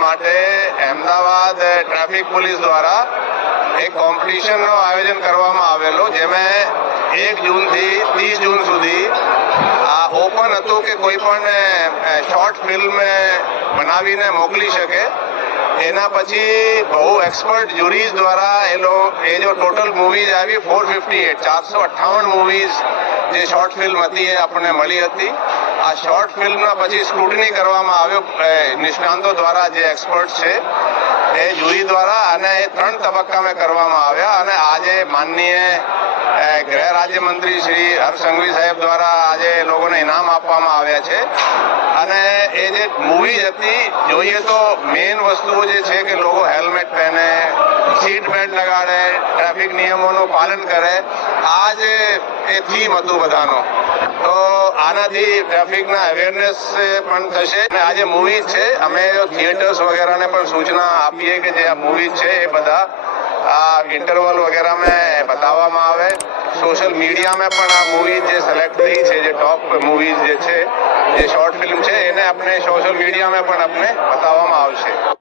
માટે Ahmedabad traffic police દ્વારા એક કોમ્પિટિશનનું આયોજન કરવામાં આવેલું, જેમાં એક જૂનથી ત્રીસ જૂન સુધી આ ઓપન હતું કે કોઈ પણ શોર્ટ ફિલ્મ બનાવીને મોકલી શકે. એના પછી બહુ એક્સપર્ટ જ્યુરીઝ દ્વારા એ લોકો એ જો ટોટલ મૂવીઝ આવી ફોર ફિફ્ટી એટ ચારસો અઠ્ઠાવન મૂવીઝ જે શોર્ટ ફિલ્મ હતી એ આપણને મળી હતી. આ શોર્ટ ફિલ્મના પછી સ્ક્રુટની કરવામાં આવ્યો નિષ્ણાંતો દ્વારા જે એક્સપર્ટ છે, એ જ્યુરી દ્વારા અને એ ત્રણ તબક્કામાં કરવામાં આવ્યા. અને આજે માનનીય ગૃહ રાજ્યમંત્રી શ્રી હર્ષ સંઘવી સાહેબ દ્વારા આજે લોકોને ઇનામ આપવામાં આવ્યા છે. જે મૂવી હતી જોઈએ તો મેઇન વસ્તુઓ જે છે કે લોકો હેલ્મેટ પહેરે સીટ બેલ્ટ લગાડે ટ્રાફિક નિયમોનું પાલન કરે, આ જે એ થીમ હતું બધાનો. તો આનાથી ટ્રાફિકના અવેરનેસ પણ થશે. અને આ જે મૂવી છે, અમે થિયેટર્સ વગેરેને પણ સૂચના આપીએ કે જે આ મૂવી છે એ બધા આ ઇન્ટરવલ વગેરેમાં બતાવવામાં આવે. સોશિયલ મીડિયામાં પણ આ મૂવી જે સિલેક્ટ થઈ છે, જે ટોપ મૂવીઝ જે છે જે શોર્ટ આપણે સોશિયલ મીડિયામાં પણ આપણે બતાવવામાં આવશે.